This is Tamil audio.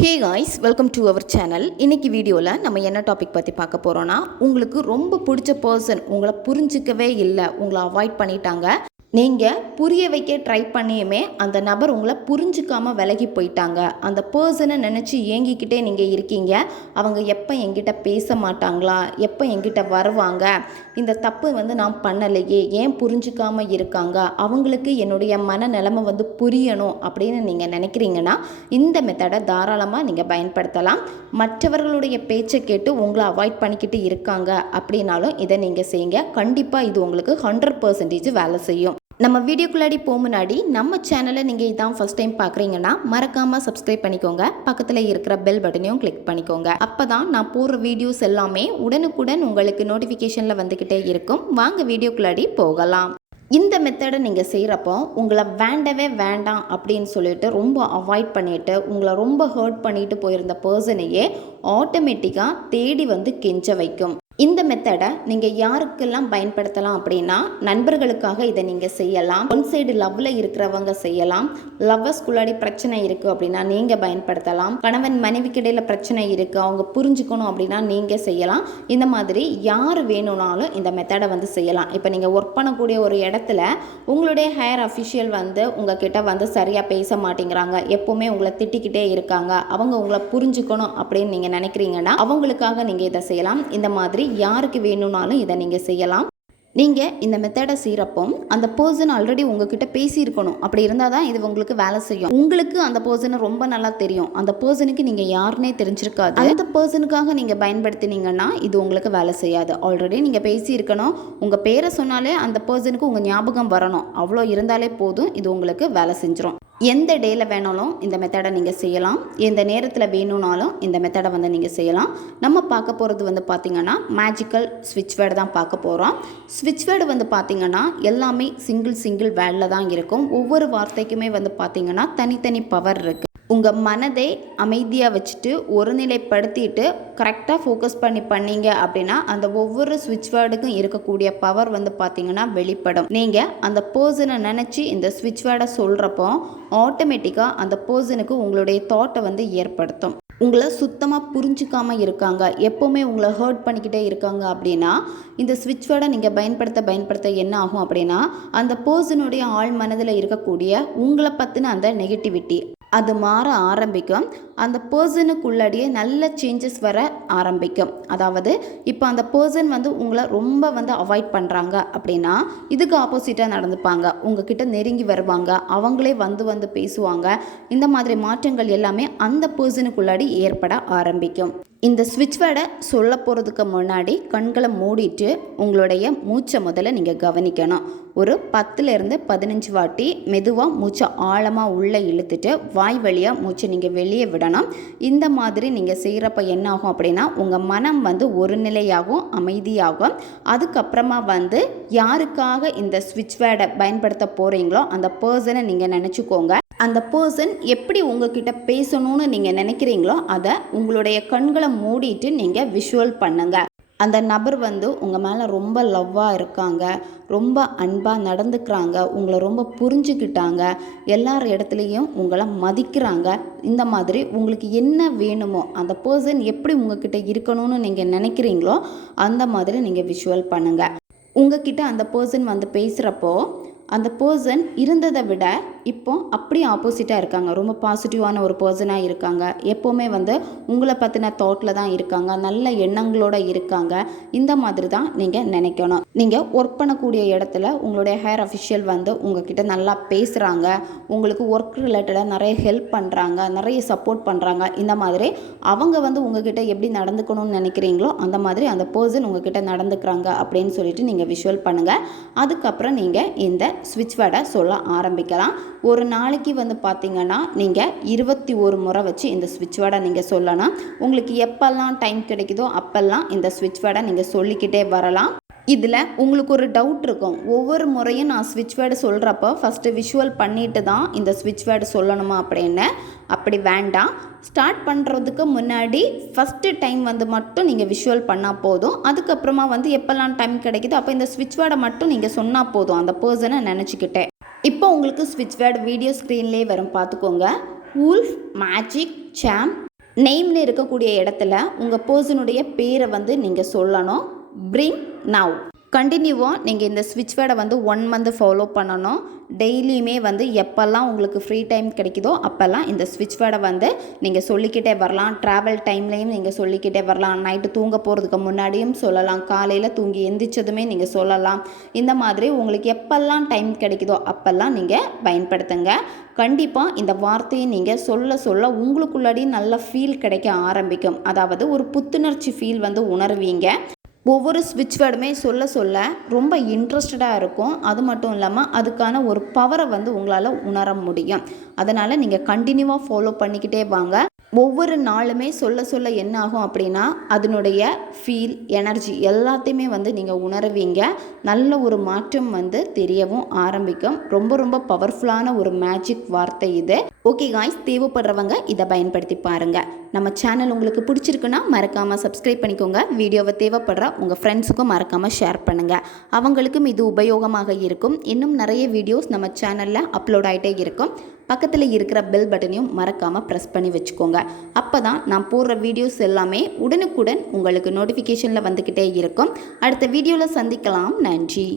Hey guys welcome to our channel இன்றைக்கி வீடியோவில் நம்ம என்ன டாபிக் பற்றி பார்க்க போகிறோன்னா உங்களுக்கு ரொம்ப பிடிச்ச பர்சன் உங்களை புரிஞ்சிக்கவே இல்லை உங்களை அவாய்ட் பண்ணிட்டாங்க. நீங்கள் புரிய வைக்க ட்ரை பண்ணியுமே அந்த நபர் உங்களை புரிஞ்சுக்காம விலகி போயிட்டாங்க. அந்த பர்சனை நினச்சி ஏங்கிக்கிட்டே நீங்கள் இருக்கீங்க. அவங்க எப்போ என்கிட்ட பேச மாட்டாங்களா? எப்போ என்கிட்ட வருவாங்க? இந்த தப்பு வந்து நான் பண்ணலையே. ஏன் புரிஞ்சுக்காம இருக்காங்க? அவங்களுக்கு என்னுடைய மனநிலைமை வந்து புரியணும் அப்படின்னு நீங்கள் நினைக்கிறீங்கன்னா இந்த மெத்தடை தாராளமாக நீங்கள் பயன்படுத்தலாம். மற்றவர்களுடைய பேச்சை கேட்டு உங்களை அவாய்ட் பண்ணிக்கிட்டு இருக்காங்க அப்படின்னாலும் இதை நீங்கள் செய்யுங்க. கண்டிப்பாக இது உங்களுக்கு ஹண்ட்ரட் பர்சன்டேஜ் வேலை செய்யும். நம்ம வீடியோக்குள்ளாடி போக முன்னாடி நம்ம சேனலை நீங்கள் இதான் ஃபஸ்ட் டைம் பார்க்குறீங்கன்னா மறக்காமல் சப்ஸ்கிரைப் பண்ணிக்கோங்க. பக்கத்தில் இருக்கிற பெல் பட்டனையும் கிளிக் பண்ணிக்கோங்க. அப்போ தான் நான் போடுற வீடியோஸ் எல்லாமே உடனுக்குடன் உங்களுக்கு நோட்டிஃபிகேஷனில் வந்துக்கிட்டே இருக்கும். வாங்க வீடியோக்குள்ளாடி போகலாம். இந்த மெத்தடை நீங்கள் செய்கிறப்போ உங்களை வேண்டவே வேண்டாம் அப்படின்னு சொல்லிட்டு ரொம்ப அவாய்ட் பண்ணிட்டு உங்களை ரொம்ப ஹர்ட் பண்ணிட்டு போயிருந்த பர்சனையே ஆட்டோமேட்டிக்காக தேடி வந்து கெஞ்ச வைக்கும். இந்த மெத்தடை நீங்கள் யாருக்கெல்லாம் பயன்படுத்தலாம் அப்படின்னா நண்பர்களுக்காக இதை நீங்கள் செய்யலாம். ஒன் சைடு லவ்வில் இருக்கிறவங்க செய்யலாம். லவ்வர்ஸ்குள்ளாடி பிரச்சனை இருக்குது அப்படின்னா நீங்கள் பயன்படுத்தலாம். கணவன் மனைவிக்கு இடையில் பிரச்சனை இருக்குது அவங்க புரிஞ்சுக்கணும் அப்படின்னா நீங்கள் செய்யலாம். இந்த மாதிரி யார் வேணும்னாலும் இந்த மெத்தடை வந்து செய்யலாம். இப்போ நீங்கள் ஒர்க் பண்ணக்கூடிய ஒரு இடத்துல உங்களுடைய ஹையர் அஃபிஷியல் வந்து உங்ககிட்ட வந்து சரியாக பேச மாட்டேங்கிறாங்க. எப்போவுமே உங்களை திட்டிக்கிட்டே இருக்காங்க. அவங்க உங்களை புரிஞ்சுக்கணும் அப்படின்னு நீங்கள் நினைக்கிறீங்கன்னா அவங்களுக்காக நீங்கள் இதை செய்யலாம். இந்த மாதிரி யாருக்கு வேணும்னாலும் இதை நீங்கள் செய்யலாம். நீங்கள் இந்த மெத்தடை செய்கிறப்போ அந்த பர்சன் ஆல்ரெடி உங்ககிட்ட பேசியிருக்கணும். அப்படி இருந்தால் தான் இது உங்களுக்கு வேலை செய்யும். உங்களுக்கு அந்த பர்சனை ரொம்ப நல்லா தெரியும். அந்த பர்சனுக்கு நீங்கள் யாருன்னே தெரிஞ்சிருக்காது. அந்த பர்சனுக்காக நீங்கள் பயன்படுத்தினீங்கன்னா இது உங்களுக்கு வேலை செய்யாது. ஆல்ரெடி நீங்கள் பேசியிருக்கணும். உங்கள் பேரை சொன்னாலே அந்த பர்சனுக்கு உங்கள் ஞாபகம் வரணும். அவ்வளோ இருந்தாலே போதும். இது உங்களுக்கு வேலை செஞ்சிடும் எந்த டேயில் வேணாலும் இந்த மெத்தடை நீங்கள் செய்யலாம். எந்த நேரத்தில் வேணும்னாலும் இந்த மெத்தடை வந்து நீங்கள் செய்யலாம். நம்ம பார்க்க போகிறது வந்து பார்த்திங்கன்னா மேஜிக்கல் ஸ்விட்ச் வேர்டு தான் பார்க்க போகிறோம் ஸ்விட்ச் வேர்டு வந்து பார்த்திங்கன்னா எல்லாமே சிங்கிள் சிங்கிள் வேர்டில் தான் இருக்கும். ஒவ்வொரு வார்த்தைக்குமே வந்து பார்த்திங்கன்னா தனித்தனி பவர் இருக்குது உங்கள் மனதை அமைதியாக வச்சுட்டு ஒருநிலைப்படுத்திட்டு கரெக்டாக ஃபோக்கஸ் பண்ணி பண்ணீங்க அப்படின்னா அந்த ஒவ்வொரு சுவிட்ச் வேர்டுக்கும் இருக்கக்கூடிய பவர் வந்து பார்த்தீங்கன்னா வெளிப்படும். நீங்கள் அந்த பர்சனை நினச்சி இந்த ஸ்விட்ச் வேர்டை சொல்கிறப்போ ஆட்டோமேட்டிக்காக அந்த பர்சனுக்கு உங்களுடைய தாட்டை வந்து ஏற்படுத்தும். உங்களை சுத்தமாக புரிஞ்சிக்காமல் இருக்காங்க எப்போவுமே உங்களை ஹர்ட் பண்ணிக்கிட்டே இருக்காங்க அப்படின்னா இந்த ஸ்விட்ச் வேர்டை நீங்கள் பயன்படுத்த பயன்படுத்த என்ன ஆகும் அப்படின்னா அந்த பர்சனுடைய ஆள் மனதில் இருக்கக்கூடிய உங்களை பற்றின அந்த நெகட்டிவிட்டி அது மாற ஆரம்பிக்கும். அந்த பர்சனுக்குள்ளாடியே நல்ல சேஞ்சஸ் வர ஆரம்பிக்கும். அதாவது இப்போ அந்த பர்சன் வந்து உங்களை ரொம்ப வந்து அவாய்ட் பண்ணுறாங்க அப்படின்னா இதுக்கு ஆப்போசிட்டாக நடந்துப்பாங்க. உங்ககிட்ட நெருங்கி வருவாங்க. அவங்களே வந்து வந்து பேசுவாங்க. இந்த மாதிரி மாற்றங்கள் எல்லாமே அந்த பர்சனுக்குள்ளாடி ஏற்பட ஆரம்பிக்கும். இந்த ஸ்விட்ச் வேர்டை சொல்ல போகிறதுக்கு முன்னாடி கண்களை மூடிட்டு உங்களுடைய மூச்சை முதல்ல நீங்கள் கவனிக்கணும். ஒரு பத்துலேருந்து பதினஞ்சு வாட்டி மெதுவாக மூச்சை ஆழமாக உள்ளே இழுத்துட்டு வாய் வழியாக மூச்சை நீங்கள் வெளியே விடணும். இந்த மாதிரி நீங்கள் செய்கிறப்ப என்ன ஆகும் அப்படின்னா உங்கள் மனம் வந்து ஒரு நிலையாகும் அமைதியாகும். அதுக்கப்புறமா வந்து யாருக்காக இந்த ஸ்விட்ச் வேர்டை பயன்படுத்த போகிறீங்களோ அந்த பர்சனை நீங்கள் நினச்சிக்கோங்க. அந்த பர்சன் எப்படி உங்ககிட்ட பேசணும்னு நீங்கள் நினைக்கிறீங்களோ அதை உங்களுடைய கண்களை மூடிட்டு நீங்கள் விஷுவல் பண்ணுங்கள் அந்த நபர் வந்து உங்கள் மேலே ரொம்ப லவ்வாக இருக்காங்க ரொம்ப அன்பாக நடந்துக்கிறாங்க உங்களை ரொம்ப புரிஞ்சுக்கிட்டாங்க எல்லார் இடத்துலையும் உங்களை மதிக்கிறாங்க. இந்த மாதிரி உங்களுக்கு என்ன வேணுமோ அந்த பர்சன் எப்படி உங்ககிட்ட இருக்கணும்னு நீங்கள் நினைக்கிறீங்களோ அந்த மாதிரி நீங்கள் விஷுவல் பண்ணுங்கள் உங்ககிட்ட அந்த பர்சன் வந்து பேசுகிறப்போ அந்த பர்சன் இருந்ததை விட இப்போ அப்படியே ஆப்போசிட்டாக இருக்காங்க. ரொம்ப பாசிட்டிவான ஒரு பர்சனாக இருக்காங்க. எப்போவுமே வந்து உங்களை பற்றின தாட்டில் தான் இருக்காங்க. நல்ல எண்ணங்களோட இருக்காங்க. இந்த மாதிரி தான் நீங்கள் நினைக்கணும். நீங்கள் ஒர்க் பண்ணக்கூடிய இடத்துல உங்களுடைய ஹேர் அஃபிஷியல் வந்து உங்ககிட்ட நல்லா பேசுகிறாங்க உங்களுக்கு ஒர்க் ரிலேட்டடாக நிறைய ஹெல்ப் பண்ணுறாங்க நிறைய சப்போர்ட் பண்ணுறாங்க இந்த மாதிரி அவங்க வந்து உங்ககிட்ட எப்படி நடந்துக்கணும்னு நினைக்கிறீங்களோ அந்த மாதிரி அந்த பர்சன் உங்ககிட்ட நடந்துக்கிறாங்க அப்படின்னு சொல்லிட்டு நீங்கள் விஷுவல் பண்ணுங்கள் அதுக்கப்புறம் நீங்கள் இந்த ஸ்விட்ச் வேர்டை சொல்ல ஆரம்பிக்கலாம். ஒரு நாளைக்கு வந்து பார்த்தீங்கன்னா நீங்கள் இருபத்தி ஒரு முறை வச்சு இந்த ஸ்விட்ச் வேர்டை நீங்கள் சொல்லலாம். உங்களுக்கு எப்போல்லாம் டைம் கிடைக்குதோ அப்போல்லாம் இந்த ஸ்விட்ச் வேர்டை நீங்கள் சொல்லிக்கிட்டே வரலாம். இதில் உங்களுக்கு ஒரு டவுட் இருக்கும். ஒவ்வொரு முறையும் நான் ஸ்விட்ச் வேர்டு சொல்கிறப்போ ஃபஸ்ட்டு விஷுவல் பண்ணிட்டு தான் இந்த ஸ்விட்ச் வேர்டு சொல்லணுமா அப்படின்னு. அப்படி வேண்டாம். ஸ்டார்ட் பண்ணுறதுக்கு முன்னாடி ஃபஸ்ட்டு டைம் வந்து மட்டும் நீங்கள் விஷுவல் பண்ணால் போதும். அதுக்கப்புறமா வந்து எப்போல்லாம் டைம் கிடைக்குதோ அப்போ இந்த ஸ்விட்ச் வேர்டை மட்டும் நீங்கள் சொன்னால் போதும். அந்த பர்சனை நினச்சிக்கிட்டே. இப்போ உங்களுக்கு ஸ்விட்ச் வேர்டு வீடியோ ஸ்க்ரீன்லேயே வரும். பார்த்துக்கோங்க. உல்ஃப் மேஜிக் சாம் நெய்ம்னு இருக்கக்கூடிய இடத்துல உங்கள் பர்சனுடைய பேரை வந்து நீங்கள் சொல்லணும். பிரிங் நவ் கண்டினியூவாக நீங்கள் இந்த ஸ்விட்ச் வேர்டை வந்து ஒன் மந்த் ஃபாலோ பண்ணணும். டெய்லியுமே வந்து எப்போல்லாம் உங்களுக்கு ஃப்ரீ டைம் கிடைக்குதோ அப்போல்லாம் இந்த ஸ்விட்ச் வேர்டை வந்து நீங்கள் சொல்லிக்கிட்டே வரலாம். ட்ராவல் டைம்லேயும் நீங்கள் சொல்லிக்கிட்டே வரலாம். நைட்டு தூங்க போகிறதுக்கு முன்னாடியும் சொல்லலாம். காலையில் தூங்கி எந்திரிச்சதுமே நீங்கள் சொல்லலாம். இந்த மாதிரி உங்களுக்கு எப்போல்லாம் டைம் கிடைக்குதோ அப்போல்லாம் நீங்கள் பயன்படுத்துங்க. கண்டிப்பாக இந்த வார்த்தையை நீங்கள் சொல்ல சொல்ல உங்களுக்குள்ளாடி நல்ல ஃபீல் கிடைக்க ஆரம்பிக்கும். அதாவது ஒரு புத்துணர்ச்சி ஃபீல் வந்து உணர்வீங்க. ஒவ்வொரு ஸ்விட்ச் வேர்டுமே சொல்ல சொல்ல ரொம்ப இன்ட்ரெஸ்டடாக இருக்கும். அது மட்டும் இல்லாமல் அதுக்கான ஒரு பவரை வந்து உங்களால் உணர முடியும். அதனால் நீங்கள் கண்டினியூவாக ஃபாலோ பண்ணிக்கிட்டே வாங்க. ஒவ்வொரு நாளுமே சொல்ல சொல்ல என்ன ஆகும் அப்படின்னா அதனுடைய ஃபீல் எனர்ஜி எல்லாத்தையுமே வந்து நீங்கள் உணருவீங்க. நல்ல ஒரு மாற்றம் வந்து தெரியவும் ஆரம்பிக்கும். ரொம்ப ரொம்ப பவர்ஃபுல்லான ஒரு மேஜிக் வார்த்தை இது. ஓகே காய்ஸ் தேவைப்படுறவங்க இதை பயன்படுத்தி பாருங்கள் நம்ம சேனல் உங்களுக்கு பிடிச்சிருக்குன்னா மறக்காமல் சப்ஸ்கிரைப் பண்ணிக்கோங்க. வீடியோவை தேவைப்படுற உங்கள் ஃப்ரெண்ட்ஸுக்கும் மறக்காமல் ஷேர் பண்ணுங்கள் அவங்களுக்கும் இது உபயோகமாக இருக்கும். இன்னும் நிறைய வீடியோஸ் நம்ம சேனலில் அப்லோட் ஆகிட்டே இருக்கும். பக்கத்தில் இருக்கிற பெல் பட்டனையும் மறக்காமல் ப்ரெஸ் பண்ணி வச்சுக்கோங்க. அப்போ தான் நான் போடுற வீடியோஸ் எல்லாமே உடனுக்குடன் உங்களுக்கு நோட்டிஃபிகேஷனில் வந்துக்கிட்டே இருக்கும். அடுத்த வீடியோவில் சந்திக்கலாம். நன்றி.